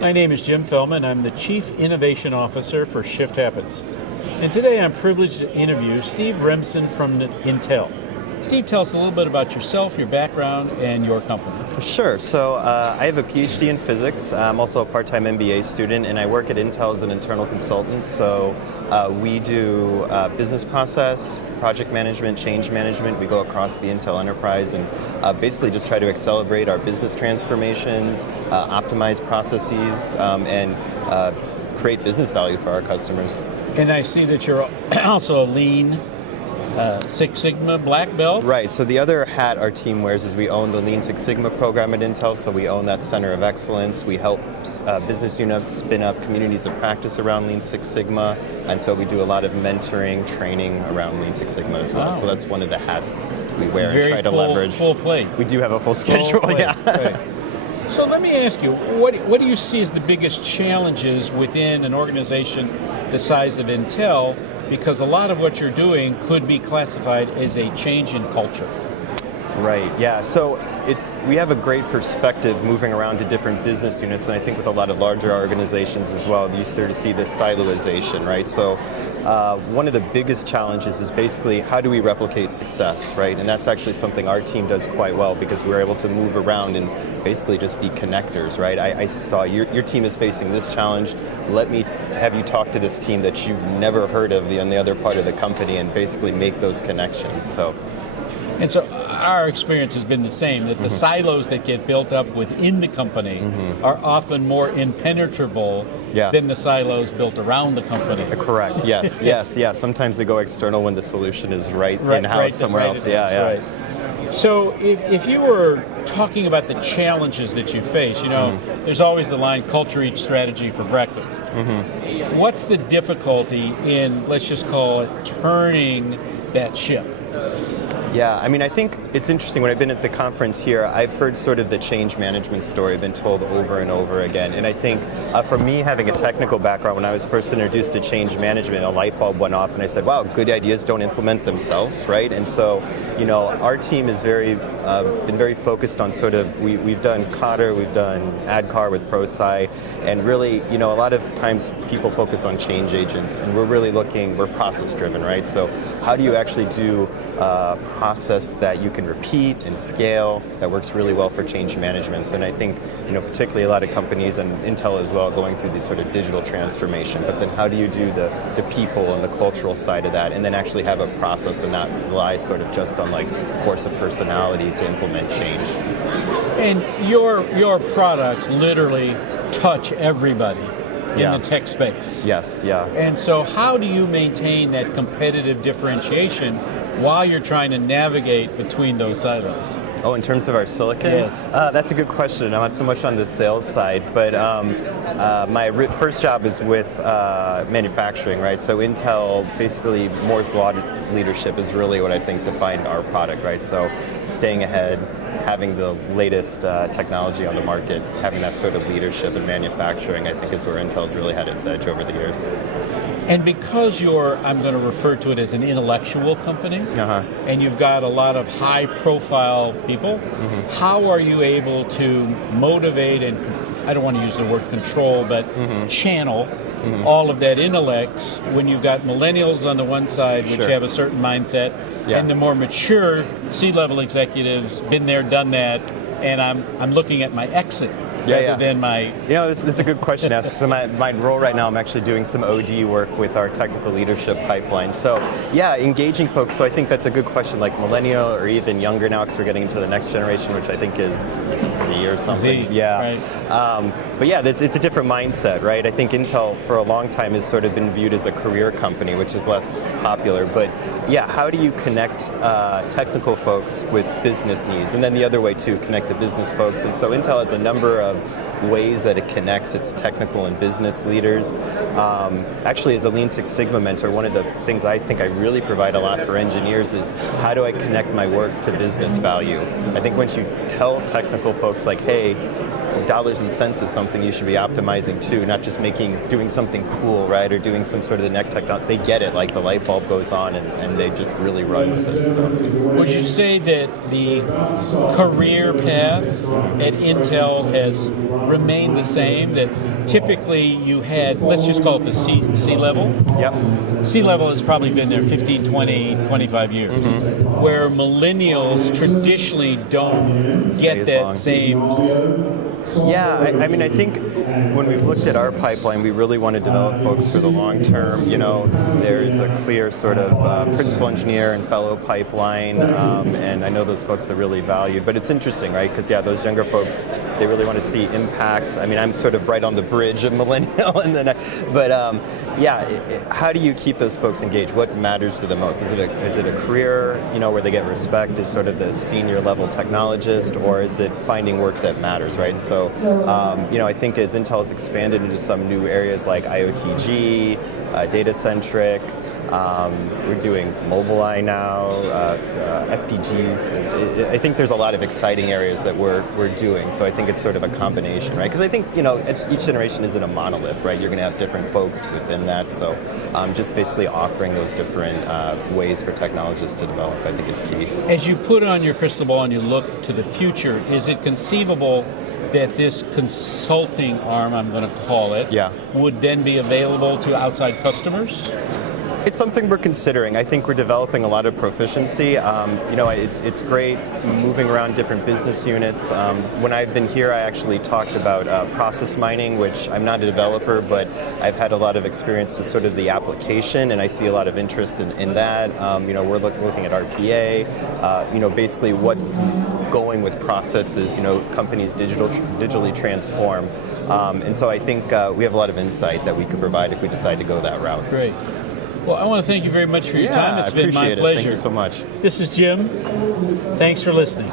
My name is Jim Fellman. I'm the Chief Innovation Officer for Shift Happens. And today I'm privileged to interview Steve Remsen from Intel. Steve, tell us a little bit about yourself, your background, and your company. Sure. So I have a PhD in physics. I'm also a part-time MBA student, and I work at Intel as an internal consultant. So we do business process, project management, change management. We go across the Intel enterprise and basically just try to accelerate our business transformations, optimize processes, and create business value for our customers. And I see that you're also a Lean Six Sigma black belt. Right, so the other hat our team wears is we own the Lean Six Sigma program at Intel, so we own that center of excellence. We help business units spin up communities of practice around Lean Six Sigma, and so we do a lot of mentoring, training around Lean Six Sigma as well. Wow. So that's one of the hats we wear and try to leverage. Full plate. We do have a full schedule, yeah. Right. So let me ask you, what do you see as the biggest challenges within an organization the size of Intel? Because a lot of what you're doing could be classified as a change in culture. Right, yeah, so we have a great perspective moving around to different business units, and I think with a lot of larger organizations as well, you start to see this siloization, right? So one of the biggest challenges is basically how do we replicate success, right? And that's actually something our team does quite well because we're able to move around and basically just be connectors, right? I saw your team is facing this challenge. Let me have you talk to this team that you've never heard of on the other part of the company and basically make those connections. And so our experience has been the same, that the silos that get built up within the company are often more impenetrable than the silos built around the company. Correct, yes, yes. Sometimes they go external when the solution is right in-house somewhere else. Yeah. Right. So if you were talking about the challenges that you face, there's always the line, culture eats strategy for breakfast. What's the difficulty in, let's just call it, turning that ship? Yeah, I mean, I think it's interesting. When I've been at the conference here, I've heard sort of the change management story been told over and over again. And I think for me, having a technical background, when I was first introduced to change management, a light bulb went off and I said, wow, good ideas don't implement themselves, right? And so, our team is been very focused on sort of, we've done Cotter, we've done AdCar with ProSci, and really, a lot of times people focus on change agents, and we're process driven, right? So how do you actually do process that you can repeat and scale that works really well for change management? And I think, particularly a lot of companies and Intel as well going through this sort of digital transformation, but then how do you do the people and the cultural side of that and then actually have a process and not rely sort of just on like force of personality to implement change? And your products literally touch everybody in the tech space. Yes, yeah. And so how do you maintain that competitive differentiation while you're trying to navigate between those silos? Oh, in terms of our silicon? Yes. That's a good question. I'm not so much on the sales side, but my first job is with manufacturing, right? So Intel, basically Moore's Law leadership is really what I think defined our product, right? So staying ahead, having the latest technology on the market, having that sort of leadership in manufacturing, I think is where Intel's really had its edge over the years. And because I'm going to refer to it as an intellectual company, and you've got a lot of high-profile people, how are you able to motivate and, I don't want to use the word control, but channel all of that intellect when you've got millennials on the one side, which have a certain mindset, and the more mature C-level executives, been there, done that, and I'm looking at my exit. Than my... This is a good question, Esther. So my role right now, I'm actually doing some OD work with our technical leadership pipeline. So engaging folks. So I think that's a good question, like millennial or even younger now, because we're getting into the next generation, which I think is it Z or something? Z, right. But it's a different mindset, right? I think Intel for a long time has sort of been viewed as a career company, which is less popular. But how do you connect technical folks with business needs? And then the other way too, connect the business folks. And so Intel has a number of ways that it connects its technical and business leaders. Actually, as a Lean Six Sigma mentor, one of the things I think I really provide a lot for engineers is how do I connect my work to business value? I think once you tell technical folks like, hey, dollars and cents is something you should be optimizing too, not just doing something cool, right, or doing some sort of the next technology. They get it, like the light bulb goes on, and they just really run with it. So, would you say that the career path at Intel has remained the same? That typically you had, let's just call it the C level. Yep. C level has probably been there 15, 20, 25 years, where millennials traditionally don't get that long. same. Yeah, I mean, I think when we've looked at our pipeline, we really want to develop folks for the long term. There's a clear sort of principal engineer and fellow pipeline, and I know those folks are really valued. But it's interesting, right? Because those younger folks, they really want to see impact. I mean, I'm sort of right on the bridge of millennial, how do you keep those folks engaged? What matters to them most? Is it a career, where they get respect as sort of the senior level technologist, or is it finding work that matters, right? And so, I think as Intel has expanded into some new areas like IoTG, data-centric, we're doing Mobileye now, FPGs. And I think there's a lot of exciting areas that we're doing. So I think it's sort of a combination, right? Because I think each generation isn't a monolith, right? You're going to have different folks within that. So just basically offering those different ways for technologists to develop, I think, is key. As you put on your crystal ball and you look to the future, is it conceivable that this consulting arm, I'm going to call it, would then be available to outside customers? It's something we're considering. I think we're developing a lot of proficiency. It's great moving around different business units. When I've been here, I actually talked about process mining, which I'm not a developer, but I've had a lot of experience with sort of the application, and I see a lot of interest in that. We're looking at RPA. Basically what's going with processes. Companies digitally transform, and so I think we have a lot of insight that we could provide if we decide to go that route. Great. Well, I want to thank you very much for your time. It's been my pleasure. Thank you so much. This is Jim. Thanks for listening.